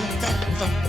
contento.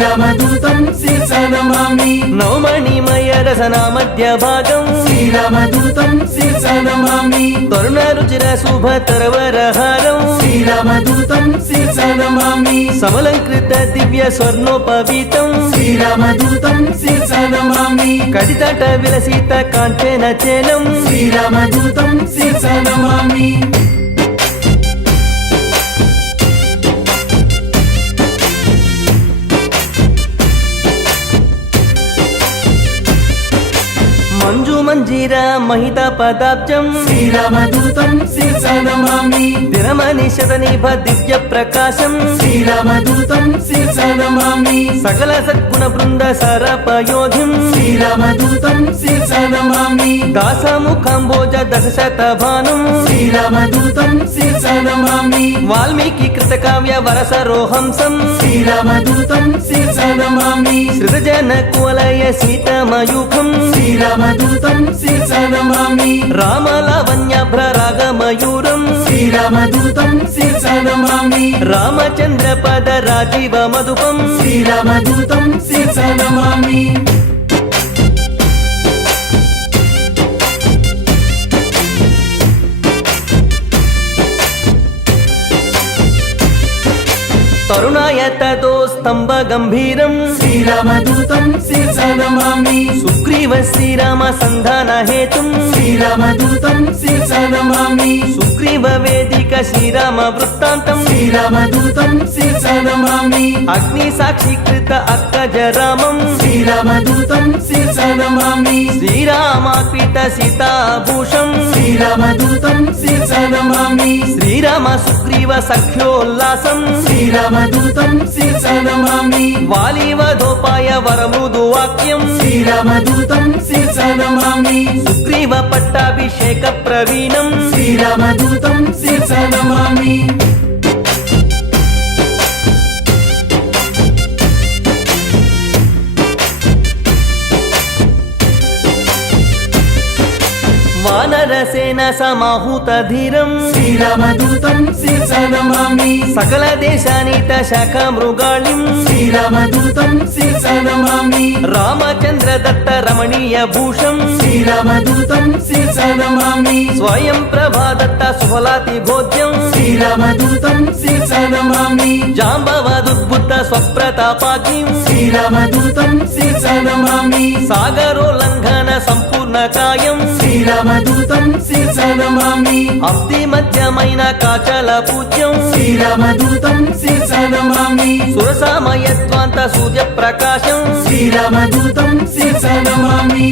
శ్రీరామదూతం శిరస నమామి నవమణిమయ రసన మధ్య భాగం శ్రీరామదూతం శిరస నమామి తరుణ రుచిర శుభ తరవరహారం శ్రీరామదూతం శిరస నమామి సమలంకృత దివ్య స్వర్ణోపవీతం శ్రీరామదూతం శిరస నమామి కడితట విలసిత కాంచన చేలం శ్రీరామదూతం శిరస నమామి మంజు మంజీర మహిత పదాబ్జం శ్రీరామదూతం శిరస నమామి దినమనిషద నిభ దివ్య ప్రకాశం శ్రీరామదూతం శిరస నమామి సకల సద్గుణ బృంద సరపయోధిం శ్రీరామదూతం శిరస నమామి దాసముఖంబోజ దశశత భానుం శ్రీరామదూతం శిరస నమామి వాల్మీకి కృత కావ్య వరసరోహంసం శ్రీరామదూతం శిరస నమామి సృజన కువలయ సీతమయూఖం శ్రీరామదూతం శిరస నమామి రామలావణ్యాభ్ర రాగమయూరం శ్రీరామదూతం శిరస నమామి రామచంద్ర పద రాజీవ మధుపం శ్రీరామదూతం శిరస నమామి తరుణాయ తతో స్తంభ గంభీరం శ్రీరామదూతం శిరస నమామి సుగ్రీవ శ్రీరామ సంధాన హేతుం శ్రీరామదూతం శిరస నమామి సుగ్రీవ వేదిక శ్రీరామ వృత్తాంతం శ్రీరామదూతం శిరస నమామి అగ్ని సాక్షీకృత అక్కజ రామం శ్రీరామదూతం శిరస నమామి శ్రీరామార్పిత సీతాభూషం శ్రీరామదూతం శిరస నమామి శ్రీరామ సుగ్రీవ సఖ్యోల్లాసం శ్రీరామదూతం శిరస నమామి వాలీవధోపాయ వరమృదు వాక్యం శ్రీరామదూతం శిరస నమామి సుగ్రీవ పట్టాభిషేక ప్రవీణం శ్రీరామదూతం శిరస నమామి వానరసేన సమాహూత ధీరం శ్రీరామదూతం శిరస నమామి సకల దేశానీత శాఖ మృగాళిం శ్రీరామదూతం శిరస నమామి రామచంద్ర దత్త రమణీయ భూషం శ్రీరామదూతం శిరస నమామి స్వయం ప్రభా దత్త సుఫలాతి భోజ్యం శ్రీరామదూతం శిరస నమామి జాంబవదుద్బుద్ధ స్వప్రతాపాగ్నిం శ్రీరామదూతం శిరస నమామి సాగరోల్లంఘన సంపూర్ణ కాయం శ్రీరామదూతం శిరస నమామి అబ్ది మధ్యమైన కాచల పూజ్యం శ్రీరామదూతం శిరస నమామి సురసామయత్వాంత సూర్య ప్రకాశం శ్రీరామదూతం శిరస నమామి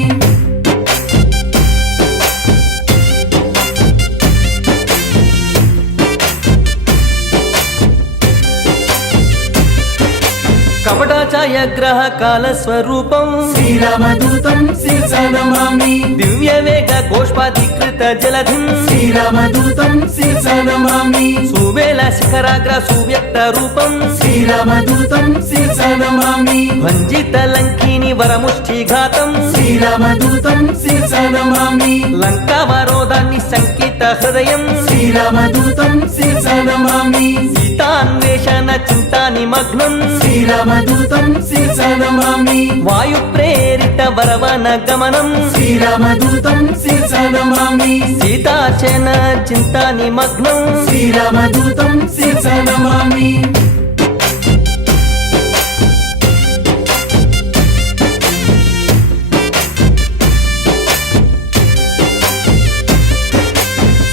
కపటాచాయ గ్రహ కాల స్వరూపం శ్రీరామదూతం శిరస నమామి దివ్య వేగ గోష్పాధికృత జలధిం శ్రీరామదూతం శిరస నమామి సువేల శిఖరాగ్ర సువ్యక్త రూపం శ్రీరామదూతం శిరస నమామి భంజిత లంకిని వరముష్టిఘాతం శ్రీరామదూతం శిరస నమామి లంకావరోధాన్ని సంకిత హృదయం శ్రీరామదూతం శిరస నమామి సీతాన్వేషణ చింతా నిమగ్నం శ్రీరామదూతం శిరస నమామి వాయు ప్రేరిత వరవన గమనం శ్రీరామదూతం శిరస నమామి సీతాచన చింతా నిమగ్నం శ్రీరామదూతం శిరస నమామి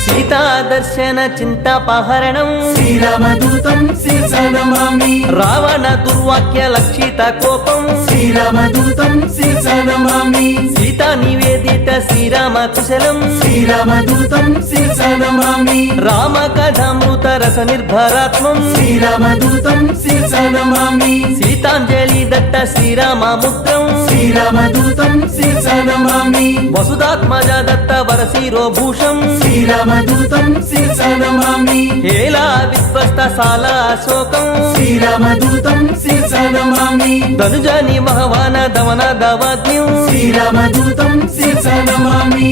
సీతాదర్శన చింతాపహరణం శ్రీరామదూతం శిరస నమామి రావణ దుర్వాక్య లక్షిత కోపం శ్రీరామదూతం శిరస నమామి సీతా నివేదిత శ్రీరామ కుశలం శ్రీరామదూతం శిరస నమామి రామ కథామృత రస నిర్భరాత్మం శ్రీరామదూతం శిరస నమామి సీతాంజలి దత్త శ్రీరామ ముద్రం శ్రీరామదూతం శిరస నమామి వసుదాత్మజ దత్త వరశిరో భూషం శ్రీరామదూతం శిరస నమామి హేలా విధ్వస్త సాల అశోకం శ్రీరామదూతం శిరస నమామి ధనుజ నిమహవాన దమన దవాగ్న్యం శ్రీరామదూతం శిరస నమామి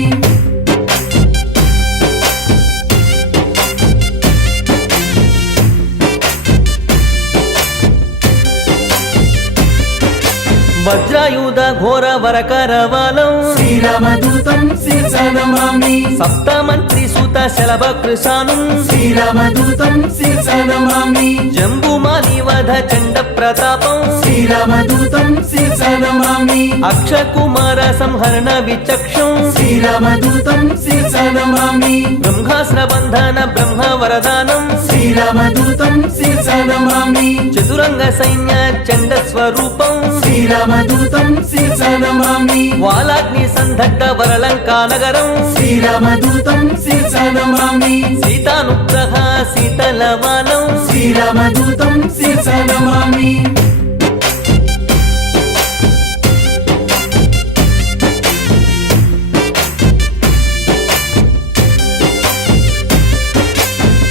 వజ్రాయుధ ఘోర వరకరవాలం శ్రీరామదూతం శిరస నమామి సప్తమంత్రి సుత శలభ కృషానం శ్రీరామదూతం శిరస నమామి జంబుమాలి వధ చండ ప్రతాపం శ్రీరామదూతం శిరస నమామి అక్షకుమార సంహరణ విచక్షం శ్రీరామదూతం శిరస నమామి బ్రహ్మాస్త్ర బంధన బ్రహ్మ వరదానం శ్రీరామదూతం శిరస నమామి చతురంగ సైన్య చండ స్వరూపం శ్రీరామదూతం శిరస నమామి వాలాగ్ని సందగ్ధ వరలంకా నగరం శ్రీరామదూతం శిరస నమామి సీతానుగ్రహ శీతలవానం శ్రీరామదూతం శిరస నమామి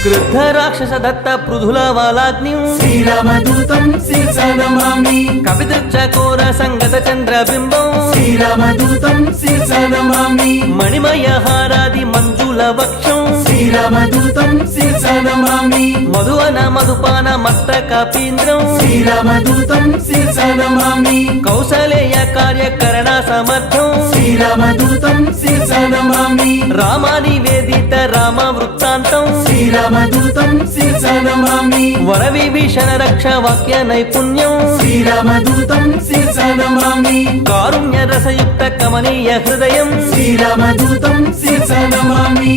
క్రుద్ధ రాక్షస దత్త పృథుల వాలాగ్ని శ్రీరామదూతం శిరస నమామి కవిదృక్ష కోర సంగత చంద్రబింబం శ్రీరామదూతం శిరస నమామి మణిమయ హారాది మంజుల వక్షం శ్రీరామదూతం శిరస నమామి మధువన మధుపాన మస్తక పీంద్రం శ్రీరామదూతం శిరస నమామి కౌసలేయ కార్యకరణ సమర్థం శ్రీరామదూతం శిరస నమామి రామాని వేదిత రామ వృత్తాంతం శ్రీరామదూతం శిరస నమామి వర విభీషణ రక్ష వాక్య నైపుణ్యం శ్రీరామదూతం శిరస నమామి కారుణ్య రసయుక్త కమనీయ హృదయం శ్రీరామదూతం శిరస నమామి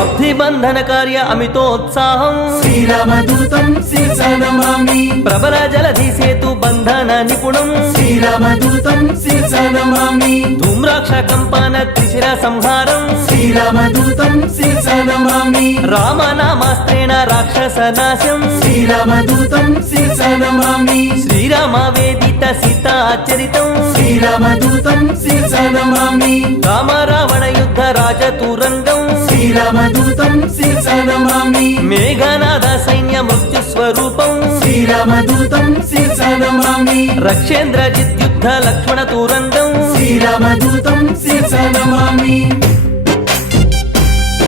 అభిబంధన కార్య అమితోత్సాహం శ్రీరామదూతం శిరస నమామి ప్రబల జలధి సేతు బంధన నిపుణం శ్రీరామదూతం శిరస నమామి ధూమ్రాక్ష కంపన త్రిశిర సంహారం శ్రీరామదూతం శిరస నమామి రామనామాస్త్రేణ రాక్షస నాశం శ్రీరామదూతం శిరస నమామి శ్రీరామ వేదిత సీతాచరితం శ్రీరామదూతం శిరస నమామి రామ రావణ యుద్ధ రాజతురంగం శ్రీరామదూతం శిరస నమామి మేఘనాద సైన్య మృత్యు స్వరూపం శ్రీరామదూతం శిరస నమామి రక్షేంద్ర జిద్యుద్ధ లక్ష్మణ తురంగం శ్రీరామదూతం శిరస నమామి